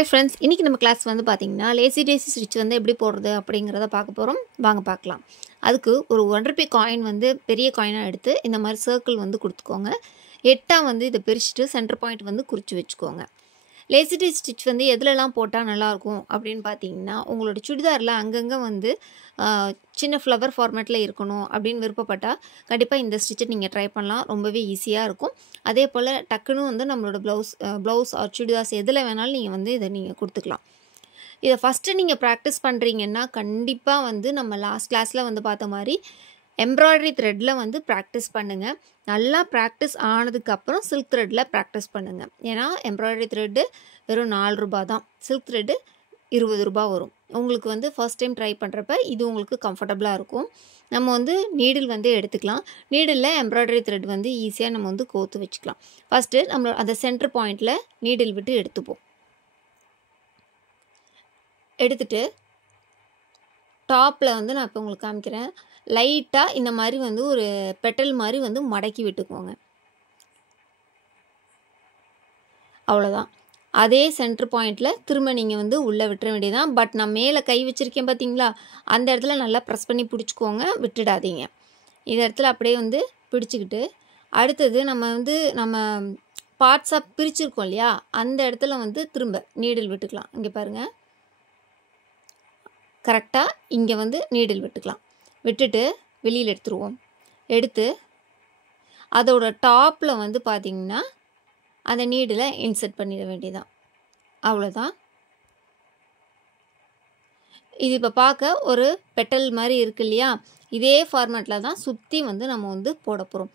Hi friends, இன்னைக்கு நம்ம class வந்து பாத்தீங்கன்னா லேசி டேசி ஸ்டிட்ச் வந்து எப்படி போடுறது அப்படிங்கறத பார்க்க போறோம். வாங்க பார்க்கலாம். அதுக்கு ஒரு 1 ரூபாய் காயின் வந்து பெரிய காயினா எடுத்து இந்த மாதிரி சர்க்கிள் வந்து கொடுத்துக்கோங்க. 8ஆ வந்து இத பிரிச்சிட்டு சென்டர் பாயிண்ட் வந்து குறிச்சு வெச்சுக்கோங்க. லேசி டேசி ஸ்டிட்ச் வந்து எதுலலாம் போட்டா நல்லா இருக்கும் அப்படினு பாத்தீங்கன்னா உங்களோட சுடிதார்ல அங்கங்க வந்து சின்ன ஃப்ளவர் ஃபார்மட்ல இருக்கணும் அப்படினு விருப்பப்பட்டா கண்டிப்பா இந்த ஸ்டிட்ச் நீங்க ட்ரை பண்ணலாம். ரொம்பவே ஈஸியா இருக்கும். அதேபோல டக்குன்னு வந்து நம்மளோட ப்ளவுஸ் ஆர் சுடிதார்ஸ் எதுல வேணாலும் நீங்க வந்து இத நீங்க கொடுத்துக்கலாம். இத ஃபர்ஸ்ட் நீங்க பிராக்டீஸ் பண்றீங்கன்னா கண்டிப்பா வந்து நம்ம லாஸ்ட் கிளாஸ்ல வந்து பார்த்த மாதிரி எம்ப்ராய்டரி த்ரெட்ல வந்து பிராக்டீஸ் பண்ணுங்க. நல்லா பிராக்டீஸ் ஆனதுக்கு அப்புறம் சில்க் த்ரெட்ல பிராக்டீஸ் பண்ணுங்க. ஏனா எம்ப்ராய்டரி த்ரெட் வெறும் 4 ரூபாய் தான். சில்க் த்ரெட் 20 ரூபாய் வரும். உங்களுக்கு வந்து ஃபர்ஸ்ட் டைம் ட்ரை பண்றப்ப இது உங்களுக்கு கம்ஃபர்ட்டபிளா இருக்கும். நம்ம வந்து நீடில் வந்து எடுத்துக்கலாம். நீடில்ல எம்ப்ராய்டரி த்ரெட் வந்து ஈஸியா நம்ம வந்து கோர்த்து வெச்சுக்கலாம். ஃபர்ஸ்ட் நம்ம அந்த சென்டர் பாயிண்ட்ல நீடில் விட்டு எடுத்துப்போம். எடுத்துட்டு டாப்ல வந்து நான் இப்ப உங்களுக்கு காமிக்கிறேன். லைட்டா இந்த மாதிரி வந்து ஒரு பெட்டல் மாதிரி வந்து மடக்கி விட்டுக்கோங்க. அவ்வளவுதான். அதே சென்டர் பாயிண்ட்ல திரும்ப நீங்க வந்து உள்ள விட்டுற வேண்டியதான். பட் நான் மேலே கை வச்சிருக்கேன் பாத்தீங்களா? அந்த இடத்துல நல்லா பிரஸ் பண்ணி பிடிச்சுக்கோங்க. விட்டுடாதீங்க. இந்த இடத்துல அப்படியே வந்து பிடிச்சிக்கிட்டு அடுத்து நம்ம பார்ட்ஸா பிரிச்சிருக்கோம் இல்லையா? அந்த இடத்துல வந்து திரும்ப நீடில் விட்டுக்கலாம். இங்க பாருங்க. கரெக்ட்டா இங்க வந்து நீடில் விட்டுக்கலாம். விட்டுட்டு வெளியில எடுத்துருவோம். எடுத்து அதோட டாப்ல வந்து பாத்தீங்கன்னா அந்த நீடில இன்சர்ட் பண்ணிட வேண்டியதான். அவ்வளவுதான். இது இப்ப பார்க்க ஒரு பெட்டல் மாதிரி இருக்கு இல்லையா? இதே ஃபார்மட்ல தான் சுத்தி வந்து நம்ம வந்து போட போறோம்.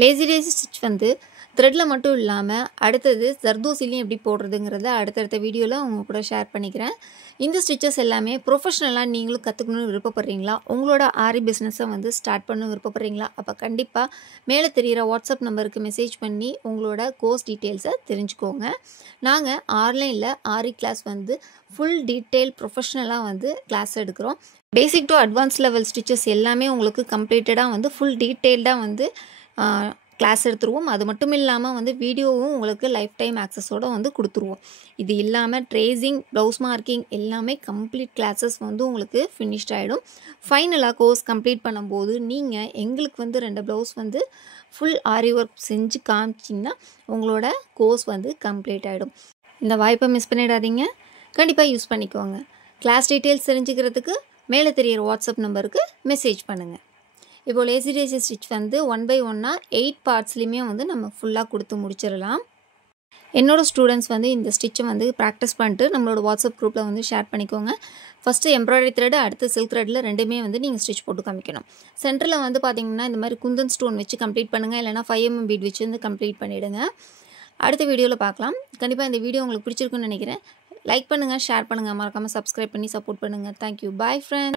லேசி டேசி ஸ்டிட்ச் வந்து த்ரெட்ல மட்டும் இல்லாம அடுத்து ஜர்தோசிலயும் எப்படி போடுறதுங்கறத அடுத்த வீடியோல உங்க கூட ஷேர் பண்ணிக்கிறேன். இந்த ஸ்டிச்சஸ் எல்லாமே ப்ரொபஷனலா நீங்களும் கத்துக்கணும்னு விருப்பப்படுறீங்களா? உங்களோட ஆரி பிசினஸை வந்து ஸ்டார்ட் பண்ண விருப்பப்படுறீங்களா? அப்ப கண்டிப்பா மேலே தெரியுற வாட்ஸ்அப் நம்பருக்கு மெசேஜ் பண்ணி உங்களோட கோர்ஸ் டீடைல்ஸை தெரிஞ்சுக்கோங்க. நாங்க ஆன்லைன்ல ஆரி கிளாஸ் வந்து ஃபுல் டீடைல் ப்ரொபஷனலா வந்து கிளாஸ் எடுக்கிறோம். Basic to advance level stitches எல்லாமே உங்களுக்கு கம்ப்ளீட்டடா வந்து ஃபுல் டீடைல்டா வந்து கிளாஸ் எடுத்துருவோம். அது மட்டும் இல்லாமல் வந்து வீடியோவும் உங்களுக்கு லைஃப் டைம் ஆக்சஸோடு வந்து கொடுத்துருவோம். இது இல்லாமல் ட்ரேசிங், ப்ளவுஸ் மார்க்கிங் எல்லாமே கம்ப்ளீட் கிளாஸஸ் வந்து உங்களுக்கு ஃபினிஷ்ட் ஆகிடும். ஃபைனலாக கோர்ஸ் கம்ப்ளீட் பண்ணும்போது நீங்கள் எங்களுக்கு வந்து 2 ப்ளவுஸ் வந்து ஃபுல் ஆரி ஒர்க் செஞ்சு காமிச்சிங்கன்னா உங்களோட கோர்ஸ் வந்து கம்ப்ளீட் ஆகிடும். இந்த வாய்ப்பை மிஸ் பண்ணிடாதீங்க. கண்டிப்பாக யூஸ் பண்ணிக்கோங்க. கிளாஸ் டீட்டெயில்ஸ் தெரிஞ்சுக்கிறதுக்கு மேலே தெரியிற வாட்ஸ்அப் நம்பருக்கு மெசேஜ் பண்ணுங்கள். இப்போ லேசி டேசி ஸ்டிட்ச் வந்து 1 by 1ஆ 8 பார்ட்ஸ்லையுமே வந்து நம்ம ஃபுல்லாக கொடுத்து முடிச்சிடலாம். என்னோட ஸ்டூடெண்ட்ஸ் வந்து இந்த ஸ்டிச்சை வந்து ப்ராக்டிஸ் பண்ணிட்டு நம்மளோட வாட்ஸ்அப் குரூப்பில் வந்து ஷேர் பண்ணிக்கோங்க. ஃபஸ்ட்டு எம்ப்ராய்டரி த்ரெட், அடுத்து சில்க் த்ரெட்டில் ரெண்டுமே வந்து நீங்கள் ஸ்டிச் போட்டு காமிக்கணும். சென்டரில் வந்து பார்த்தீங்கன்னா இந்த மாதிரி குந்தன் ஸ்டோன் வச்சு கம்ப்ளீட் பண்ணுங்கள். இல்லைனா 5mm பீட் வச்சு வந்து கம்ப்ளீட் பண்ணிவிடுங்க. அடுத்த வீடியோவில் பார்க்கலாம். கண்டிப்பாக இந்த வீடியோ உங்களுக்கு பிடிச்சிருக்குன்னு நினைக்கிறேன். லைக் பண்ணுங்கள், ஷேர் பண்ணுங்கள், மறக்காமல் சப்ஸ்கிரைப் பண்ணி சப்போர்ட் பண்ணுங்கள். தேங்க்யூ. பாய் ஃப்ரெண்ட்.